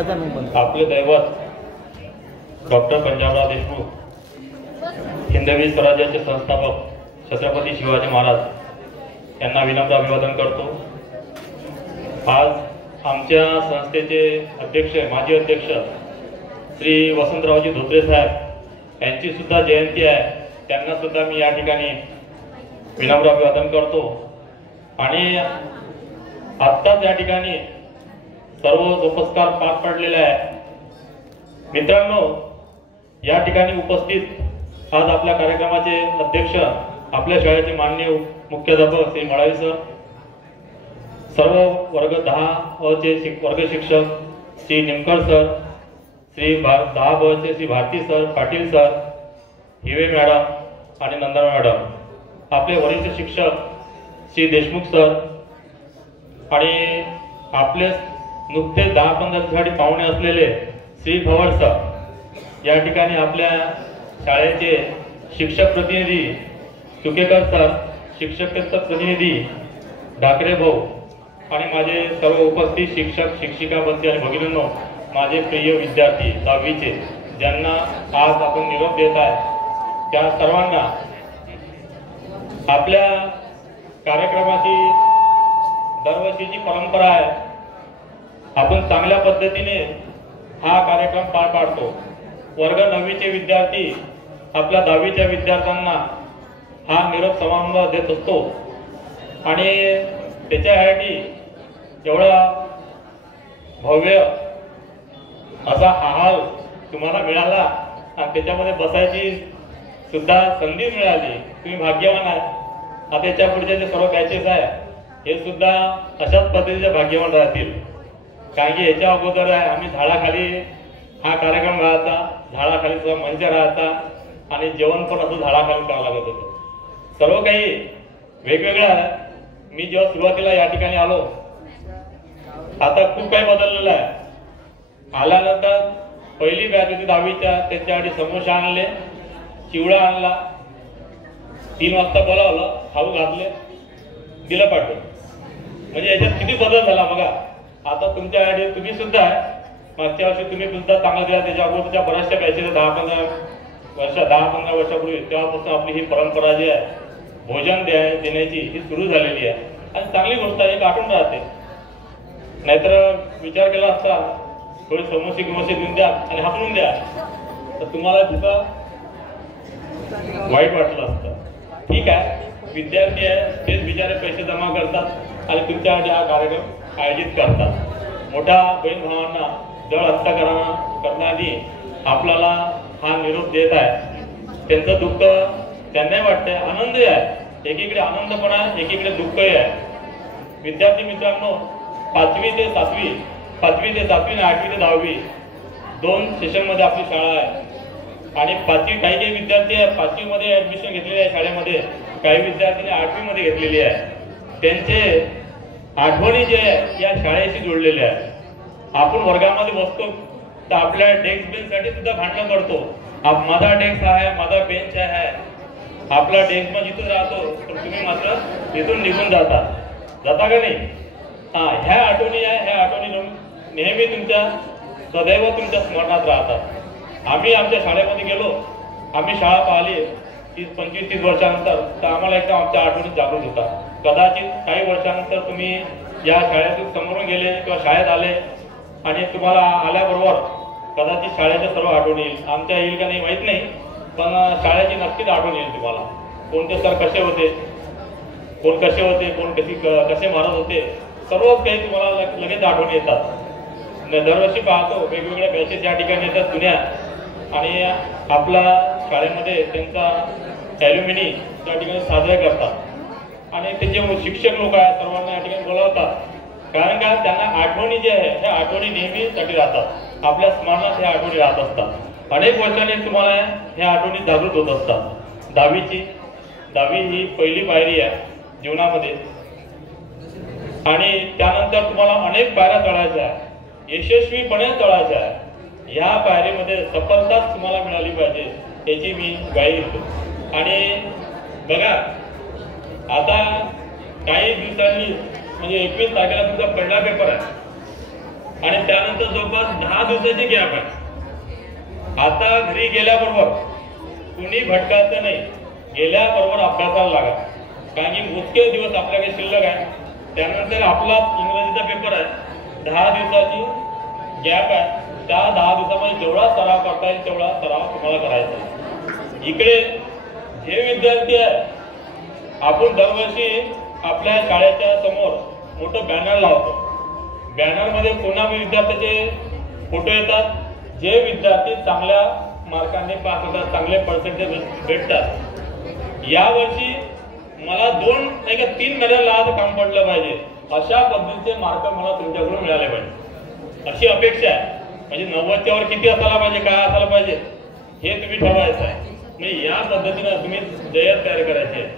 आपले दैवत डॉक्टर पंजाबराव देशमुख हिंदवी स्वराज्याचे संस्थापक छत्रपती शिवाजी महाराज यांना विनम्र अभिवादन करतो। आज आमच्या संस्थेचे अध्यक्ष माजी अध्यक्ष श्री वसंतरावजी धोत्रे साहेब यांची सुद्धा जयंती आहे, त्यांना सुद्धा मी या ठिकाणी विनम्र अभिवादन करतो। आणि आत्ताच या ठिकाणी सर्व उपस्कार पार पडलेले आहे। मित्रांनो, या ठिकाणी उपस्थित आज आपल्या कार्यक्रमाचे अध्यक्ष आपल्या शाळेचे माननीय मुख्याध्यापक श्री मळावी सर, सर्व वर्ग 10 चे वर्ग शिक्षक श्री निमकर सर, श्री 10 ब चे Shri Bharati sir, Patil sir, Hiwe madam आणि नंदन मॅडम, आपले वरिष्ठ शिक्षक श्री देशमुख सर आणि आपले नुकते 10-15 दिवसासाठी पाहुणे असलेले श्री भवर सर, या ठिकाणी आपल्या शाळेचे शिक्षक प्रतिनिधी चुकेकर सर, शिक्षकेतर प्रतिनिधी ढाकरे भाऊ आणि माझे सर्व उपस्थित शिक्षक शिक्षिका बंदी आणि भगिनींनो, माझे प्रिय विद्यार्थी 10वीचे ज्यांना आज आपण निरोप देत आहे, त्या सर्वांना आपल्या कार्यक्रमाची दरवर्षीची परंपरा आहे। आपण चांगल्या पद्धतीने हा कार्यक्रम पार पाडतो। वर्ग 9वीचे विद्यार्थी आपल्या 10वीच्या विद्यार्थ्यांना हा निरोप समारंभ देत असतो आणि त्याच्यासाठी एवढा भव्य असा हाल तुम्हाला मिळाला आणि त्याच्यामध्ये बसायची सुद्धा संधी मिळाली, तुम्ही भाग्यवान आहात। आता याच्या पुढचे जे सर्व बॅचेस आहे हे सुद्धा अशाच पद्धतीचे भाग्यवान राहतील, कारण की याच्या अगोदर आम्ही झाडाखाली हा कार्यक्रम राहायचा, झाडाखालीचा मंच राहायचा आणि जेवण पण असं झाडाखाली करावं लागत होतं। सर्व काही वेगवेगळं आहे। मी जेव्हा सुरुवातीला या ठिकाणी आलो, आता खूप काही बदललेलं आहे। आल्यानंतर पहिली बॅच होती 10वीच्या, त्याच्यासाठी समोसा आणले, चिवडा आणला, 3 वाजता बोलावलं, खाऊ घातले, दिलं पाठवून। म्हणजे याच्यात किती बदल झाला बघा। आता तुमच्यासाठी तुम्ही सुद्धा मागच्या वर्षी तुम्ही सुद्धा चांगलं दिला, त्याच्या अगोदरच्या बऱ्याचशा बॅचेस 10-15 वर्षापूर्वी तेव्हापासून आपली ही परंपरा जी आहे भोजन देण्याची ही सुरू झालेली आहे आणि चांगली गोष्ट आहे, आठवण राहते। नाहीतर विचार केला असता थोडी समोसे देऊन द्या आणि हापरून द्या तर तुम्हाला सुद्धा वाईट वाटलं असतं। ठीक आहे, विद्यार्थी आहे, तेच बिचारे पैसे जमा करतात आणि तुमच्यासाठी हा कार्यक्रम आयोजित करतात। मोठ्या बहीण भावांना जवळ हस्तांतरण करण्याआधी आपल्याला हा निरोप देत आहे, त्यांचं दुःख त्यांनाही वाटतंय, आनंदही आहे। एकीकडे आनंद पण आहे, एकीकडे दुःखही आहे। विद्यार्थी मित्रांनो, 5वी ते 7वी आणि 8वी ते 10वी 2 सेशन मध्ये आपली शाळा आहे आणि काही विद्यार्थी 5वी मध्ये ऍडमिशन घेतलेले आहे शाळेमध्ये, काही विद्यार्थ्यांनी 8वी मध्ये घेतलेली आहे। त्यांचे आठवणी जे आहे या शाळेशी जोडलेले आहे। आपण वर्गामध्ये बसतो तर आपल्या डेस्क बेंच साठी सुद्धा भांडण करतो, माझा डेस्क आहे, माझा बेंच आहे, आपला डेस्क मध्ये जिथून राहतो तर तुम्ही मात्र तिथून निघून जाता का नाही? ह्या आठवणी आहे, ह्या आठवणी नेहमी तुमच्या सदैव तुमच्या स्मरणात राहतात। आम्ही आमच्या शाळेमध्ये गेलो, आम्ही शाळा पाहिली 25-30 वर्षानंतर, तर आम्हाला एकदम आमच्या आठवणी जागृत होता। कदाचित काही वर्षानंतर तुम्ही या शाळेतून समोरून गेले किंवा शाळेत आले आणि तुम्हाला आल्याबरोबर कदाचित शाळेच्या सर्व आठवणी येईल, आमच्या येईल का नाही माहित नाही, पण शाळेची नक्कीच आठवण येईल तुम्हाला। कोणते सर कसे होते, कोण कसे होते, कोण कसे मारत होते, सर्व काही तुम्हाला लगेच आठवण येतात। दरवर्षी पाहतो वेगवेगळ्या बॅचेस या ठिकाणी येतात जुन्या आणि आपल्या शाळेमध्ये त्यांचा ॲल्युमिनी त्या ठिकाणी साजरे करतात आणि त्याचे शिक्षक लोक आहेत सर्वांना या ठिकाणी बोलावतात, कारण का त्यांना आठवणी जे आहे ह्या आठवणी नेहमीसाठी राहतात, आपल्या स्मरणात ह्या आठवणी राहत असतात। अनेक वर्षांनी तुम्हाला ह्या आठवणी जागृत होत असतात। 10वी ही पहिली पायरी आहे जीवनामध्ये आणि त्यानंतर तुम्हाला अनेक पायऱ्या चढायच्या आहे, यशस्वीपणे चढायच्या आहे। या पायरीमध्ये सफलताच तुम्हाला मिळाली पाहिजे याची मी ग्वाही देतो। आणि बघा, आता काही दिवसांनी म्हणजे 21 तारखेला तुमचा पहिला पेपर आहे आणि त्यानंतर जवळपास 10 दिवसाची गॅप आहे. आता घरी गेल्याबरोबर कुणी भटकायचं नाही, गेल्याबरोबर अभ्यासाला लागा. कारण की मोजके दिवस आपल्याकडे शिल्लक आहे. त्यानंतर आपला इंग्रजीचा पेपर आहे, 10 दिवसाची गॅप आहे. त्या 10 दिवसामध्ये जेवढा सराव करता येईल तेवढा सराव तुम्हाला करायचा आहे. इकडे जे विद्यार्थी आहे, आपण दरवर्षी आपल्या शाळेच्या समोर मोठं बॅनर लावतो. बॅनरमध्ये कोणा विद्यार्थ्याचे फोटो येतात. जे विद्यार्थी चांगल्या मार्कांनी पास होतात, चांगले पर्सेंटेज भेटतात. यावर्षी मला 2 नाही का 3 महिन्याला आज काम पडलं पाहिजे, अशा पद्धतीचे मार्क मला तुमच्याकडून मिळाले पाहिजे अशी अपेक्षा आहे. म्हणजे 90च्या वर किती असायला पाहिजे, काय असायला पाहिजे हे तुम्ही ठरवायचं आहे. म्हणजे या पद्धतीनं तुम्ही जय्यत तयार करायची आहे.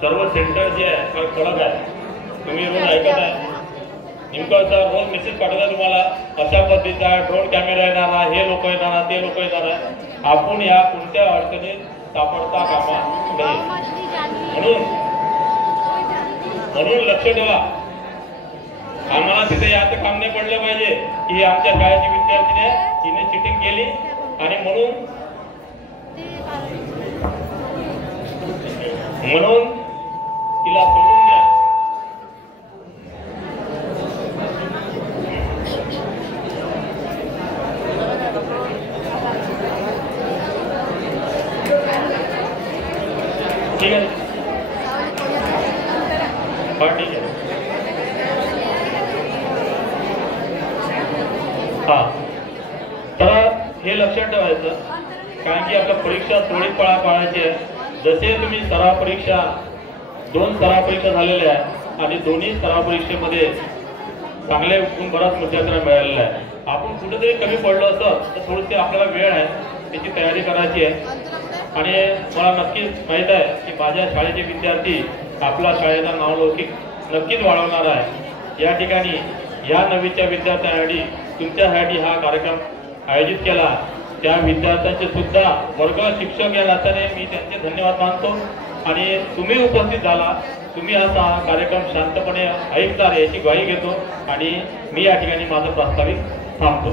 सर्व सेंटर जे आहे फार कडक आहे. तुम्ही रोज ऐकत आहे नेमकं रोज मेसेज पाठवता तुम्हाला अशा पद्धतीचा ड्रोन कॅमेरा येणार आहे, हे लोक येणार आहे, ते लोक येणार आहे. आपण या कोणत्या अडचणीत सापडता कामा नये. म्हणून लक्ष ठेवा. आम्हाला तिथे याचं काम नाही पडलं पाहिजे की आमच्या शाळेची विद्यार्थीने तिने चिटिंग केली आणि म्हणून तिला सोडून द्या. ठीक आहे, ठीक आहे. हा, तर हे लक्षात ठेवायचं. कारण की आपल्या परीक्षा थोडी पाळायची आहे. जसे तुम्ही सराव परीक्षा 2 सराव परीक्षा झालेल्या आहे आणि दोन्ही सराव परीक्षेमध्ये चांगले बराच मुद्द्यांना मिळालेला आहे. आपण कुठेतरी कमी पडलो असं तर थोडीशी आपल्याला वेळ आहे, त्याची तयारी करायची आहे. आणि मला नक्कीच माहीत आहे की माझ्या शाळेचे विद्यार्थी आपला शाळेचा नावलौकिक नक्कीच वाढवणार आहे. या ठिकाणी या नवीच्या विद्यार्थ्यांसाठी तुमच्यासाठी हा कार्यक्रम आयोजित केला. त्या विद्यार्थ्यांचे सुद्धा वर्ग शिक्षक या नात्याने मी त्यांचे धन्यवाद मानतो. आणि तुम्ही उपस्थित झाला, तुम्ही असा कार्यक्रम शांतपणे ऐकणार याची ग्वाही घेतो आणि मी या ठिकाणी माझं प्रास्ताविक थांबतो.